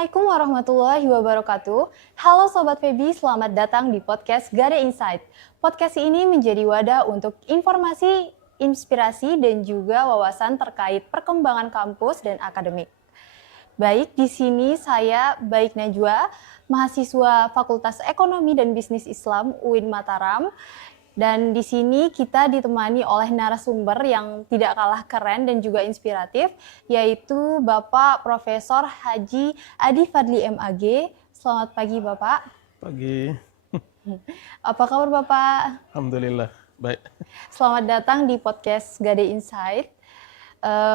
Assalamualaikum warahmatullahi wabarakatuh. Halo Sobat Febi, selamat datang di podcast Gade Insight. Podcast ini menjadi wadah untuk informasi, inspirasi, dan juga wawasan terkait perkembangan kampus dan akademik. Baik, di sini saya Baik Najwa, mahasiswa Fakultas Ekonomi dan Bisnis Islam UIN Mataram. Dan di sini kita ditemani oleh narasumber yang tidak kalah keren dan juga inspiratif, yaitu Bapak Profesor Haji Adi Fadli MAG. Selamat pagi Bapak. Pagi. Apa kabar Bapak? Alhamdulillah, baik. Selamat datang di podcast Gade Insight.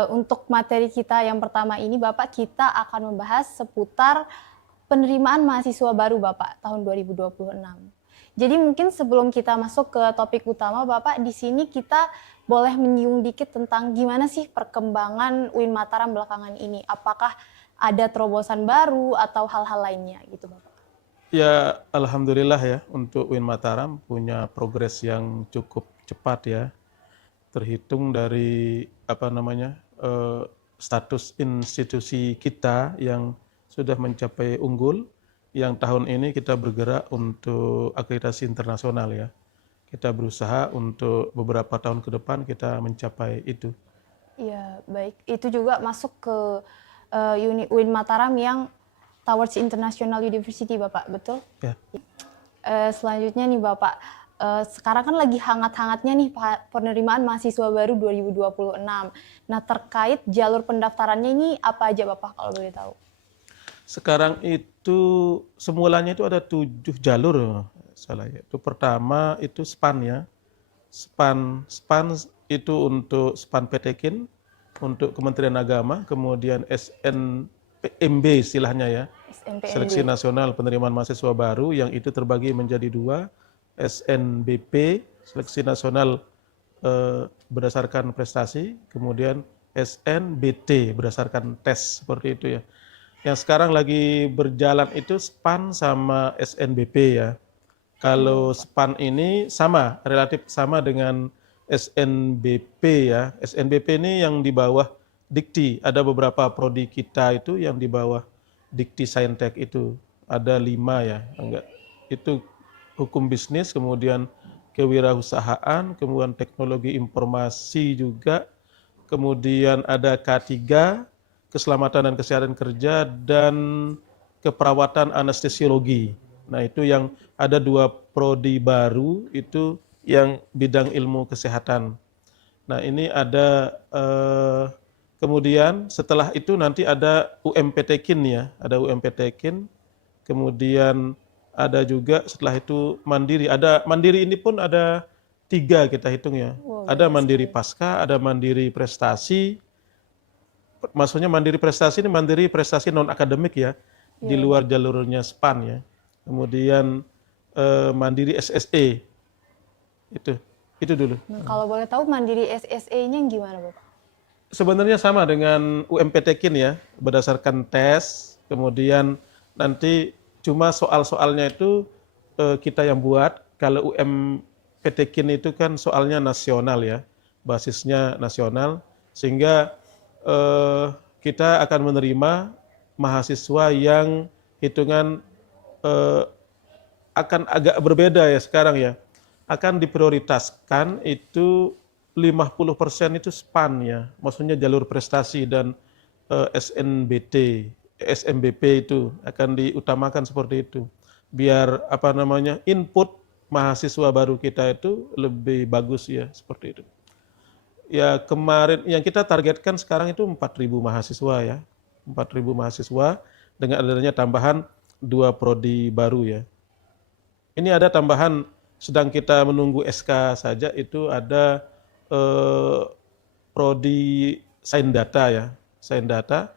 Untuk materi kita yang pertama ini Bapak, kita akan membahas seputar penerimaan mahasiswa baru Bapak tahun 2026. Jadi mungkin sebelum kita masuk ke topik utama, Bapak, di sini kita boleh menyinggung dikit tentang gimana sih perkembangan UIN Mataram belakangan ini. Apakah ada terobosan baru atau hal-hal lainnya gitu, Bapak? Ya, alhamdulillah ya, untuk UIN Mataram punya progres yang cukup cepat ya. Terhitung dari status institusi kita yang sudah mencapai unggul. Yang tahun ini kita bergerak untuk akreditasi internasional ya. Kita berusaha untuk beberapa tahun ke depan kita mencapai itu. Iya, baik. Itu juga masuk ke UIN Mataram yang Towards International University, Bapak, betul? Ya. Selanjutnya nih Bapak, sekarang kan lagi hangat-hangatnya nih penerimaan mahasiswa baru 2026. Nah, terkait jalur pendaftarannya ini apa aja Bapak kalau boleh tahu? Sekarang itu semulanya itu ada 7 jalur salah ya. Itu pertama itu SPAN ya. SPAN itu untuk SPAN PTKIN untuk Kementerian Agama, kemudian SNPMB istilahnya ya. SNPMB. Seleksi Nasional Penerimaan Mahasiswa Baru yang itu terbagi menjadi 2, SNBP Seleksi Nasional berdasarkan prestasi, kemudian SNBT berdasarkan tes seperti itu ya. Yang sekarang lagi berjalan itu SPAN sama SNBP ya. Kalau SPAN ini sama, relatif sama dengan SNBP ya. SNBP ini yang di bawah Dikti. Ada beberapa prodi kita itu yang di bawah Dikti Saintek itu. Ada 5 ya. Enggak. Itu hukum bisnis, kemudian kewirausahaan, kemudian teknologi informasi juga. Kemudian ada K3, keselamatan dan kesehatan kerja, dan keperawatan anestesiologi. Nah itu yang ada 2 prodi baru itu yang bidang ilmu kesehatan. Nah ini ada kemudian setelah itu nanti ada UMPTKIN ya, ada UMPTKIN, kemudian ada juga setelah itu Mandiri. Ada Mandiri ini pun ada 3 kita hitung ya. Ada Mandiri Pasca, ada Mandiri Prestasi. Maksudnya mandiri prestasi ini mandiri prestasi non akademik ya, di luar jalurnya SPAN ya. Kemudian mandiri SSE itu dulu. Nah, kalau boleh tahu mandiri SSE-nya gimana Bapak? Sebenarnya sama dengan UMPTKIN ya, berdasarkan tes, kemudian nanti cuma soal-soalnya itu kita yang buat. Kalau UMPTKIN itu kan soalnya nasional ya, basisnya nasional, sehingga kita akan menerima mahasiswa yang hitungan akan agak berbeda ya sekarang ya. Akan diprioritaskan itu 50% itu SPAN ya, maksudnya jalur prestasi, dan SNBT, SMBP itu akan diutamakan seperti itu. Biar input mahasiswa baru kita itu lebih bagus ya, seperti itu. Ya kemarin yang kita targetkan sekarang itu 4.000 mahasiswa ya. 4.000 mahasiswa dengan adanya tambahan 2 prodi baru ya. Ini ada tambahan, sedang kita menunggu SK saja, itu ada prodi Sains Data ya. Sains Data,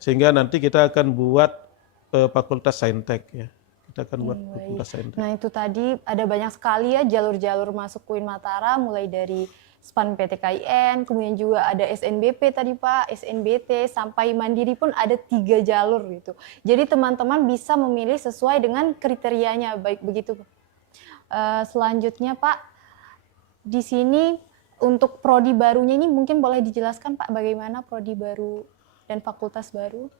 sehingga nanti kita akan buat Fakultas Saintek ya. Kita akan buat Fakultas Saintek. Nah itu tadi ada banyak sekali ya jalur-jalur masuk UIN Mataram, mulai dari SPAN PTKIN, kemudian juga ada SNBP tadi Pak, SNBT, sampai Mandiri pun ada 3 jalur gitu. Jadi teman-teman bisa memilih sesuai dengan kriterianya, baik begitu. Selanjutnya Pak, di sini untuk prodi barunya ini mungkin boleh dijelaskan Pak, bagaimana prodi baru dan fakultas baru?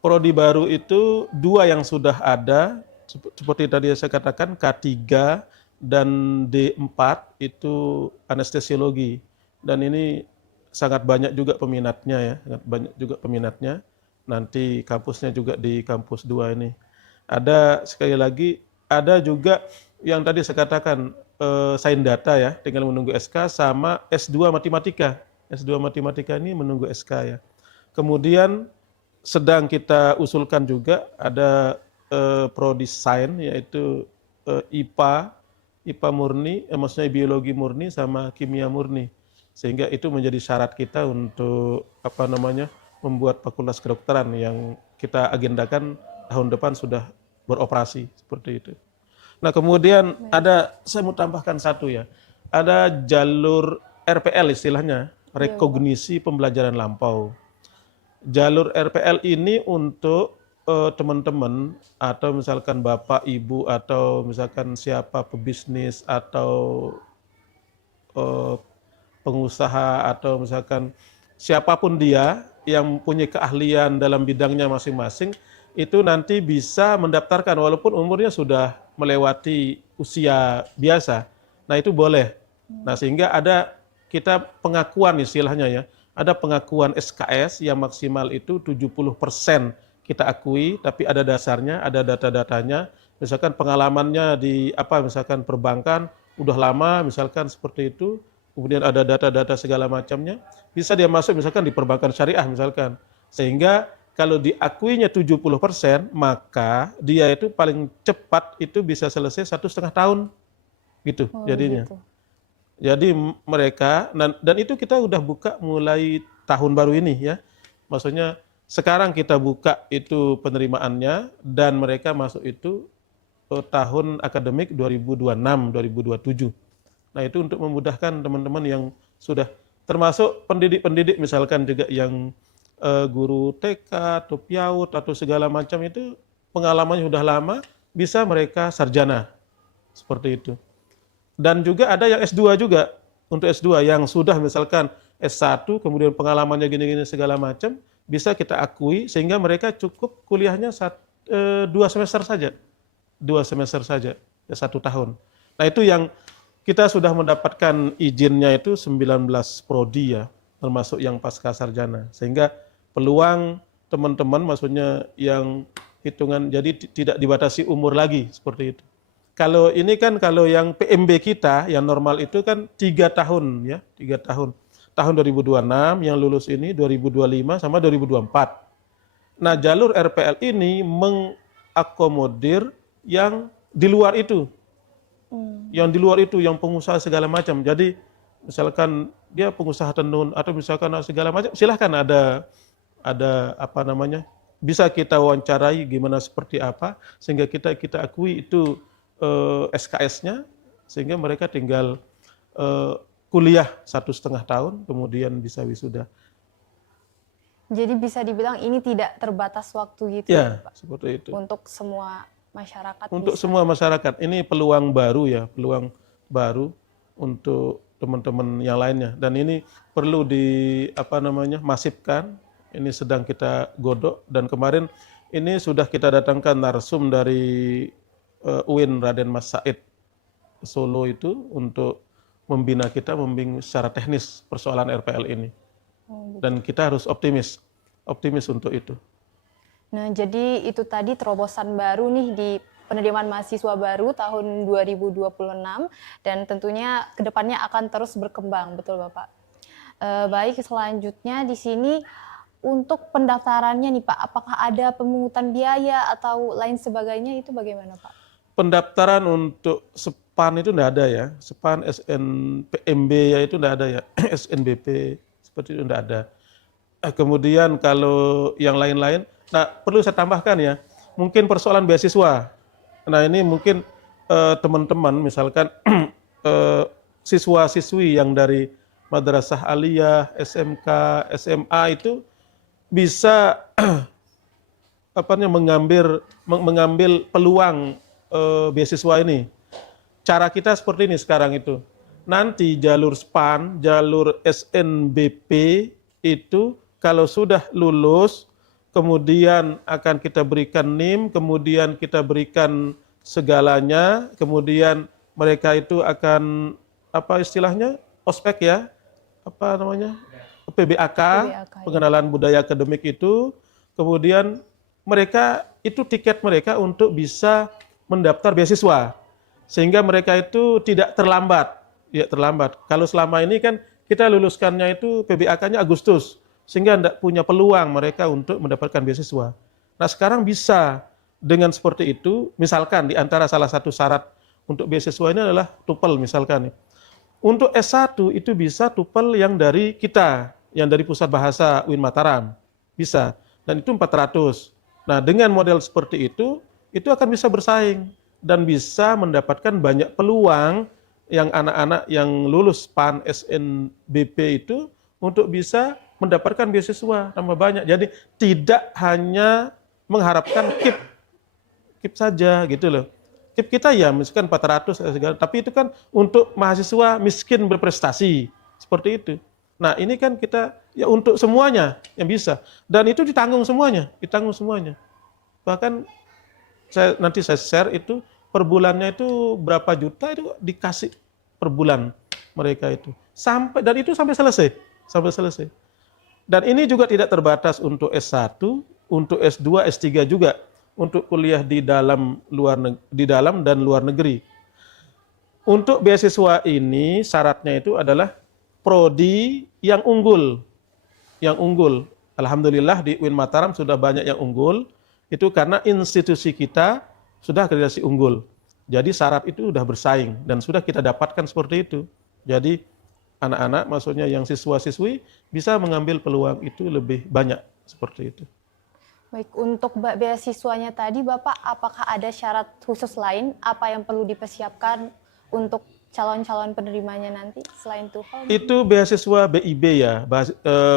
prodi baru itu 2 yang sudah ada, seperti tadi saya katakan K3 dan D4 itu anestesiologi. Dan ini sangat banyak juga peminatnya ya, sangat banyak juga peminatnya. Nanti kampusnya juga di kampus 2 ini. Ada sekali lagi, ada juga yang tadi saya katakan sains data ya, tinggal menunggu SK, sama S2 matematika. S2 matematika ini menunggu SK ya. Kemudian sedang kita usulkan juga ada prodi sains, yaitu IPA murni, maksudnya biologi murni sama kimia murni. Sehingga itu menjadi syarat kita untuk membuat fakultas kedokteran yang kita agendakan tahun depan sudah beroperasi seperti itu. Nah, kemudian saya mau tambahkan satu ya. Ada jalur RPL istilahnya, rekognisi pembelajaran lampau. Jalur RPL ini untuk teman-teman atau misalkan Bapak, Ibu atau misalkan siapa pebisnis atau pengusaha atau misalkan siapapun dia yang punya keahlian dalam bidangnya masing-masing, itu nanti bisa mendaftarkan walaupun umurnya sudah melewati usia biasa. Nah, itu boleh. Nah, sehingga ada kita pengakuan istilahnya ya. Ada pengakuan SKS yang maksimal itu 70% kita akui, tapi ada dasarnya, ada data-datanya. Misalkan pengalamannya di misalkan perbankan udah lama, misalkan seperti itu. Kemudian ada data-data segala macamnya. Bisa dia masuk misalkan di perbankan syariah misalkan. Sehingga kalau diakuinya 70%, maka dia itu paling cepat itu bisa selesai 1,5 tahun, gitu jadinya. Gitu. Jadi mereka, dan itu kita udah buka mulai tahun baru ini ya. Maksudnya sekarang kita buka itu penerimaannya dan mereka masuk itu tahun akademik 2026-2027. Nah, itu untuk memudahkan teman-teman yang sudah termasuk pendidik-pendidik misalkan juga yang guru TK atau PIAUD atau segala macam itu pengalamannya sudah lama, bisa mereka sarjana seperti itu. Dan juga ada yang S2 juga, untuk S2 yang sudah misalkan S1 kemudian pengalamannya gini-gini segala macam, bisa kita akui sehingga mereka cukup kuliahnya 2 semester saja. 2 semester saja, ya 1 tahun. Nah, itu yang kita sudah mendapatkan izinnya itu 19 prodi ya, termasuk yang pasca sarjana. Sehingga peluang teman-teman maksudnya yang hitungan jadi tidak dibatasi umur lagi seperti itu. Kalau ini kan kalau yang PMB kita yang normal itu kan 3 tahun ya, 3 tahun. Tahun 2026 yang lulus ini 2025 sama 2024. Nah, jalur RPL ini mengakomodir yang di luar itu. Yang di luar itu yang pengusaha segala macam. Jadi misalkan dia pengusaha tenun atau misalkan segala macam, silahkan ada bisa kita wawancarai gimana seperti apa sehingga kita akui itu SKS-nya sehingga mereka tinggal kuliah 1,5 tahun kemudian bisa wisuda. Jadi bisa dibilang ini tidak terbatas waktu gitu ya, Pak? Seperti itu. Untuk semua masyarakat. Untuk semua masyarakat ini peluang baru ya, peluang baru untuk teman-teman yang lainnya dan ini perlu masifkan. Ini sedang kita godok dan kemarin ini sudah kita datangkan narsum dari UIN Raden Mas Said Solo itu untuk membina kita, membimbing secara teknis persoalan RPL ini. Dan kita harus optimis untuk itu. Nah, jadi itu tadi terobosan baru nih di penerimaan mahasiswa baru tahun 2026 dan tentunya kedepannya akan terus berkembang, betul Bapak? Baik, selanjutnya di sini untuk pendaftarannya nih Pak, apakah ada pemungutan biaya atau lain sebagainya, itu bagaimana Pak? Pendaftaran untuk SPAN itu tidak ada ya, SPAN, SNPMB ya itu tidak ada ya, SNBP seperti itu tidak ada. Kemudian kalau yang lain-lain, nah perlu saya tambahkan ya, mungkin persoalan beasiswa. Nah ini mungkin teman-teman misalkan siswa-siswi yang dari Madrasah Aliyah, SMK, SMA itu bisa mengambil peluang beasiswa ini. Cara kita seperti ini sekarang itu. Nanti jalur SPAN, jalur SNBP itu kalau sudah lulus kemudian akan kita berikan NIM, kemudian kita berikan segalanya, kemudian mereka itu akan apa istilahnya ospek ya, apa namanya PBAK, PBAK, ya. pengenalan budaya akademik itu, kemudian mereka itu tiket mereka untuk bisa mendaftar beasiswa, sehingga mereka itu tidak terlambat, ya terlambat. Kalau selama ini kan kita luluskannya itu PBAK-nya Agustus, sehingga tidak punya peluang mereka untuk mendapatkan beasiswa. Nah sekarang bisa dengan seperti itu, misalkan di antara salah satu syarat untuk beasiswa ini adalah TOEFL misalkan. Untuk S1 itu bisa TOEFL yang dari kita, yang dari Pusat Bahasa UIN Mataram, bisa. Dan itu 400. Nah dengan model seperti itu akan bisa bersaing dan bisa mendapatkan banyak peluang yang anak-anak yang lulus PAN SNBP itu untuk bisa mendapatkan beasiswa tambah banyak. Jadi tidak hanya mengharapkan KIP saja gitu loh. KIP kita ya misalkan 400 tapi itu kan untuk mahasiswa miskin berprestasi seperti itu. Nah, ini kan kita ya untuk semuanya yang bisa dan itu ditanggung semuanya. Bahkan nanti saya share itu per bulannya itu berapa juta itu dikasih per bulan mereka itu. Sampai selesai. Dan ini juga tidak terbatas untuk S1, untuk S2, S3 juga, untuk kuliah di dalam dan luar negeri. Untuk beasiswa ini syaratnya itu adalah prodi yang unggul. Alhamdulillah di UIN Mataram sudah banyak yang unggul, itu karena institusi kita sudah akreditasi unggul. Jadi syarat itu sudah bersaing dan sudah kita dapatkan seperti itu. Jadi anak-anak maksudnya yang siswa-siswi bisa mengambil peluang itu lebih banyak seperti itu. Baik, untuk beasiswanya tadi Bapak, apakah ada syarat khusus lain apa yang perlu dipersiapkan untuk calon-calon penerimanya nanti selain TOEFL? Itu beasiswa BIB ya,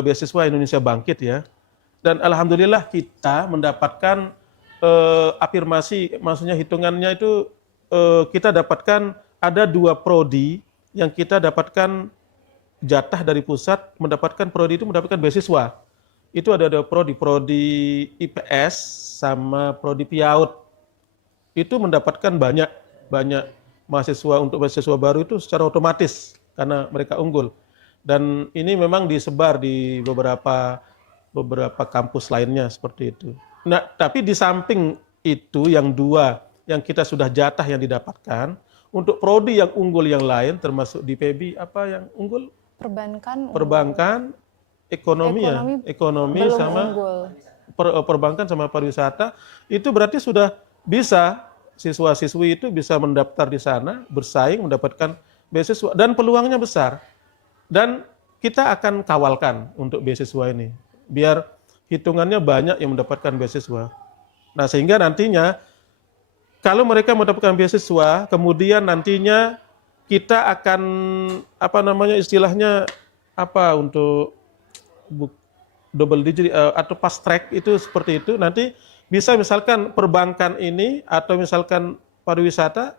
beasiswa Indonesia Bangkit ya. Dan alhamdulillah kita mendapatkan afirmasi, maksudnya hitungannya itu kita dapatkan ada 2 prodi yang kita dapatkan jatah dari pusat mendapatkan prodi itu mendapatkan beasiswa. Itu ada prodi IPS sama prodi PIAUD. Itu mendapatkan banyak mahasiswa untuk beasiswa baru itu secara otomatis karena mereka unggul. Dan ini memang disebar di beberapa kampus lainnya seperti itu. Nah, tapi di samping itu yang 2 yang kita sudah jatah yang didapatkan, untuk prodi yang unggul yang lain termasuk di PEBI apa yang unggul? Perbankan, ekonomi sama perbankan sama pariwisata, itu berarti sudah bisa siswa-siswi itu bisa mendaftar di sana, bersaing mendapatkan beasiswa dan peluangnya besar. Dan kita akan kawalkan untuk beasiswa ini biar hitungannya banyak yang mendapatkan beasiswa. Nah, sehingga nantinya kalau mereka mendapatkan beasiswa, kemudian nantinya kita akan istilahnya untuk double digit atau fast track itu seperti itu, nanti bisa misalkan perbankan ini atau misalkan pariwisata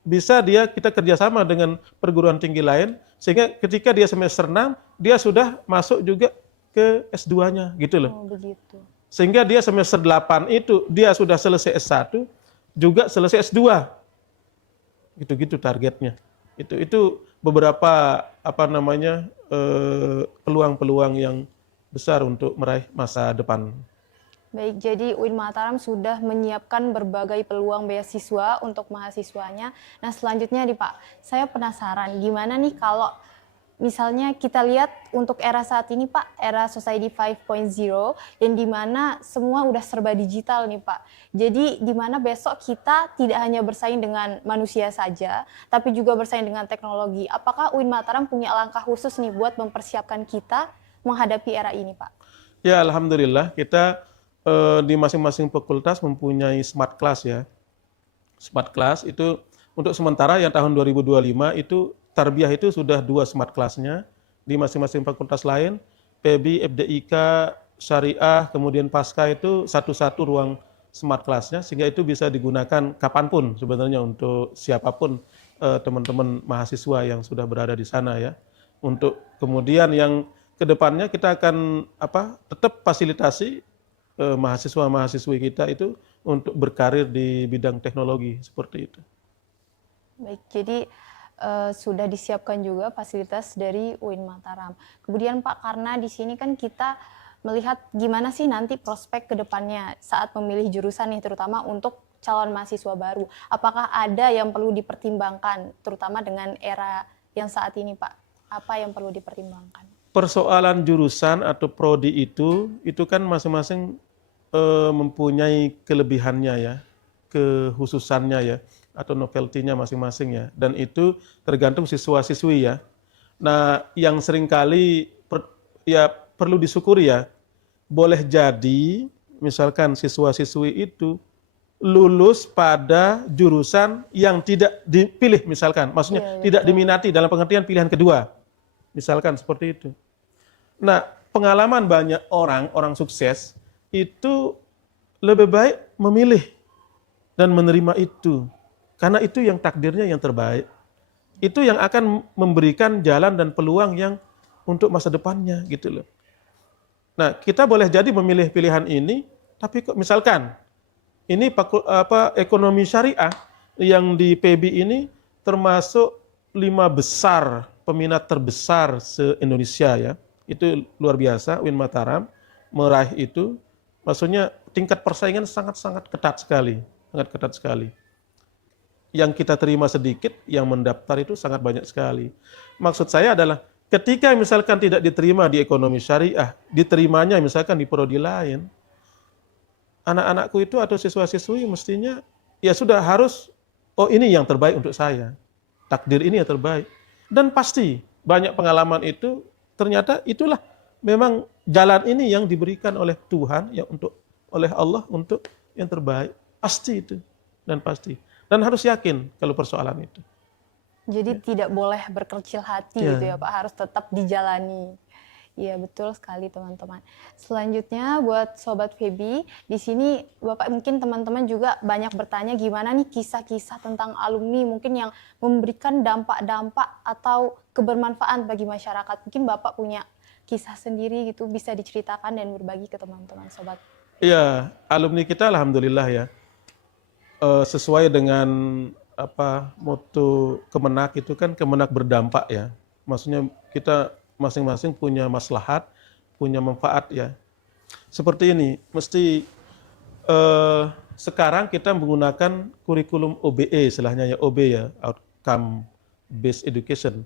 bisa kita kerjasama dengan perguruan tinggi lain sehingga ketika dia semester 6 dia sudah masuk juga ke S2-nya gitu loh. Oh, begitu. Sehingga dia semester 8 itu dia sudah selesai S1 juga selesai S2. Gitu-gitu targetnya. Itu beberapa peluang-peluang yang besar untuk meraih masa depan. Baik, jadi UIN Mataram sudah menyiapkan berbagai peluang beasiswa untuk mahasiswanya. Nah, selanjutnya nih Pak, saya penasaran gimana nih kalau misalnya kita lihat untuk era saat ini Pak, era Society 5.0 yang dimana semua udah serba digital nih Pak. Jadi dimana besok kita tidak hanya bersaing dengan manusia saja, tapi juga bersaing dengan teknologi. Apakah UIN Mataram punya langkah khusus nih buat mempersiapkan kita menghadapi era ini Pak? Ya, alhamdulillah kita di masing-masing fakultas mempunyai smart class ya. Smart class itu untuk sementara yang tahun 2025 itu Tarbiyah itu sudah 2 smart class-nya di masing-masing fakultas lain, PEBI, FDIK, Syariah, kemudian Pasca itu satu-satu ruang smart class-nya sehingga itu bisa digunakan kapanpun sebenarnya untuk siapapun teman-teman mahasiswa yang sudah berada di sana ya. Untuk kemudian yang kedepannya kita akan tetap fasilitasi mahasiswa-mahasiswi kita itu untuk berkarir di bidang teknologi seperti itu. Baik, jadi sudah disiapkan juga fasilitas dari UIN Mataram. Kemudian Pak, karena di sini kan kita melihat gimana sih nanti prospek ke depannya saat memilih jurusan nih, terutama untuk calon mahasiswa baru. Apakah ada yang perlu dipertimbangkan, terutama dengan era yang saat ini Pak? Apa yang perlu dipertimbangkan? Persoalan jurusan atau prodi itu kan masing-masing mempunyai kelebihannya ya, kekhususannya ya, atau novelty-nya masing-masing ya. Dan itu tergantung siswa-siswi ya. Nah, yang seringkali ya perlu disyukuri ya, boleh jadi misalkan siswa-siswi itu lulus pada jurusan yang tidak dipilih misalkan, maksudnya tidak diminati dalam pengertian pilihan kedua, misalkan seperti itu. Nah, pengalaman banyak orang sukses itu lebih baik memilih dan menerima itu, karena itu yang takdirnya yang terbaik, itu yang akan memberikan jalan dan peluang yang untuk masa depannya gitu loh. Nah, kita boleh jadi memilih pilihan ini, tapi kok misalkan ini ekonomi syariah yang di PB ini termasuk 5 besar peminat terbesar se-Indonesia ya. Itu luar biasa, UIN Mataram meraih itu. Maksudnya tingkat persaingan sangat-sangat ketat sekali, sangat ketat sekali. Yang kita terima sedikit, yang mendaftar itu sangat banyak sekali. Maksud saya adalah ketika misalkan tidak diterima di ekonomi syariah, diterimanya misalkan di prodi lain, anak-anakku itu atau siswa-siswi mestinya ya sudah harus, oh ini yang terbaik untuk saya, takdir ini yang terbaik. Dan pasti banyak pengalaman itu ternyata itulah memang jalan ini yang diberikan oleh Tuhan, yang oleh Allah untuk yang terbaik, pasti itu, dan pasti. Dan harus yakin kalau persoalan itu. Jadi tidak boleh berkecil hati gitu ya Pak, harus tetap dijalani. Iya betul sekali teman-teman. Selanjutnya buat Sobat Febi, di sini Bapak mungkin teman-teman juga banyak bertanya gimana nih kisah-kisah tentang alumni mungkin yang memberikan dampak-dampak atau kebermanfaatan bagi masyarakat. Mungkin Bapak punya kisah sendiri gitu, bisa diceritakan dan berbagi ke teman-teman Sobat. Iya, alumni kita alhamdulillah ya, sesuai dengan moto Kemenak itu kan Kemenak berdampak ya. Maksudnya kita masing-masing punya maslahat, punya manfaat ya. Seperti ini, mesti sekarang kita menggunakan kurikulum OBE, istilahnya ya OB ya, Outcome Based Education.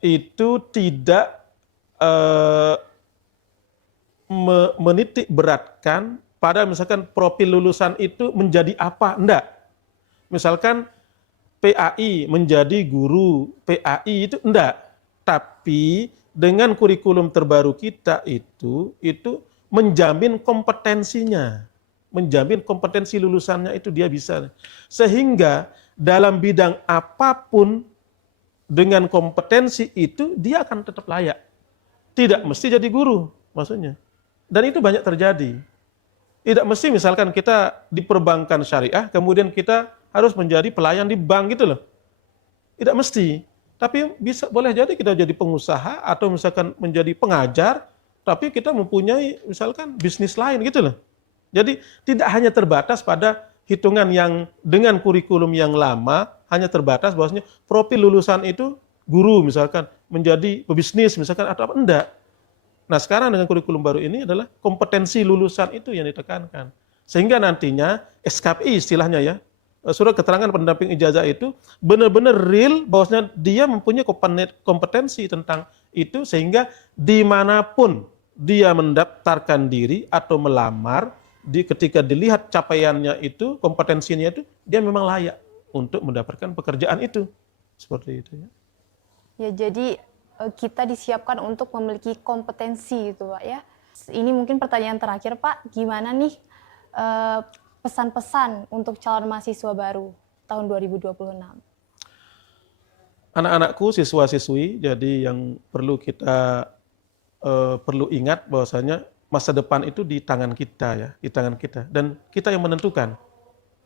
Itu tidak menitik beratkan pada misalkan profil lulusan itu menjadi apa, enggak. Misalkan PAI menjadi guru PAI itu enggak, tapi dengan kurikulum terbaru kita itu menjamin kompetensinya, menjamin kompetensi lulusannya itu dia bisa. Sehingga dalam bidang apapun dengan kompetensi itu dia akan tetap layak. Tidak mesti jadi guru maksudnya. Dan itu banyak terjadi. Tidak mesti misalkan kita di perbankan syariah kemudian kita harus menjadi pelayan di bank gitu loh. Tidak mesti. Tapi boleh jadi kita jadi pengusaha atau misalkan menjadi pengajar, tapi kita mempunyai misalkan bisnis lain gitu loh. Jadi tidak hanya terbatas pada hitungan yang dengan kurikulum yang lama, hanya terbatas bahwasanya profil lulusan itu guru misalkan, menjadi pebisnis misalkan atau apa, enggak. Nah sekarang dengan kurikulum baru ini adalah kompetensi lulusan itu yang ditekankan. Sehingga nantinya SKPI istilahnya ya, surat keterangan pendamping ijazah itu benar-benar real bahwasanya dia mempunyai kompetensi tentang itu sehingga dimanapun dia mendaftarkan diri atau melamar, ketika dilihat capaiannya itu, kompetensinya itu, dia memang layak untuk mendapatkan pekerjaan itu. Seperti itu ya. Ya jadi kita disiapkan untuk memiliki kompetensi gitu Pak ya. Ini mungkin pertanyaan terakhir Pak, gimana nih pesan-pesan untuk calon mahasiswa baru tahun 2026? Anak-anakku, siswa-siswi, jadi yang perlu kita perlu ingat bahwasanya masa depan itu di tangan kita ya, di tangan kita. Dan kita yang menentukan,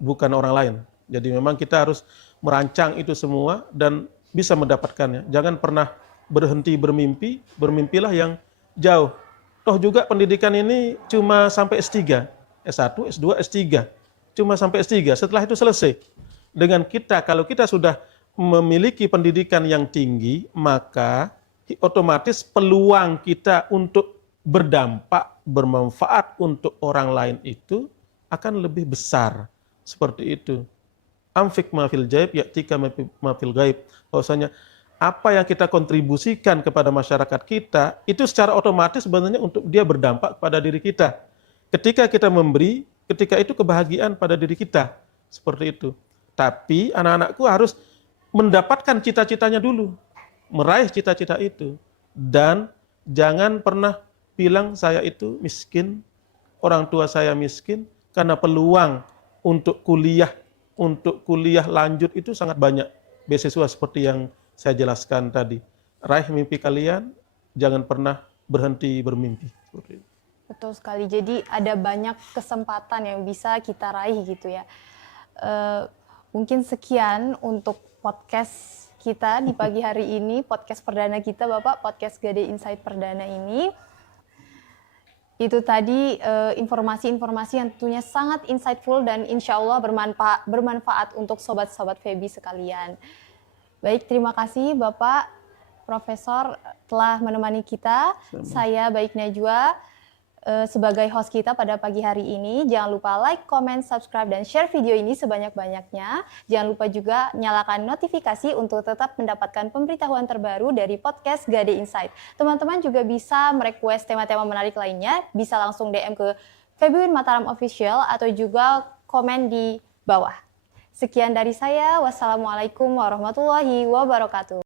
bukan orang lain. Jadi memang kita harus merancang itu semua dan bisa mendapatkannya. Jangan pernah berhenti bermimpi, bermimpilah yang jauh. Toh juga pendidikan ini cuma sampai S3, S1, S2, S3. Cuma sampai S3, setelah itu selesai. Dengan kita, kalau kita sudah memiliki pendidikan yang tinggi, maka otomatis peluang kita untuk berdampak, bermanfaat untuk orang lain itu akan lebih besar. Seperti itu. Amfik ma fil jaib, ya'tika ma fil gaib. Bahwasanya apa yang kita kontribusikan kepada masyarakat kita, itu secara otomatis sebenarnya untuk dia berdampak pada diri kita. Ketika kita memberi, ketika itu kebahagiaan pada diri kita. Seperti itu. Tapi anak-anakku harus mendapatkan cita-citanya dulu. Meraih cita-cita itu. Dan jangan pernah bilang saya itu miskin, orang tua saya miskin, karena peluang untuk kuliah lanjut itu sangat banyak. Beasiswa seperti yang saya jelaskan tadi. Raih mimpi kalian, jangan pernah berhenti bermimpi. Seperti itu. Betul sekali. Jadi ada banyak kesempatan yang bisa kita raih gitu ya. Mungkin sekian untuk podcast kita di pagi hari ini, podcast perdana kita Bapak, podcast Gade Insight perdana ini. Itu tadi informasi-informasi yang tentunya sangat insightful dan insya Allah bermanfaat untuk sobat-sobat Febi sekalian. Baik, terima kasih Bapak Profesor telah menemani kita. Saya Baik Najwa sebagai host kita pada pagi hari ini. Jangan lupa like, comment, subscribe, dan share video ini sebanyak-banyaknya. Jangan lupa juga nyalakan notifikasi untuk tetap mendapatkan pemberitahuan terbaru dari podcast Gade Insight. Teman-teman juga bisa merequest tema-tema menarik lainnya, bisa langsung DM ke Febiwin Mataram Official atau juga komen di bawah. Sekian dari saya, wassalamualaikum warahmatullahi wabarakatuh.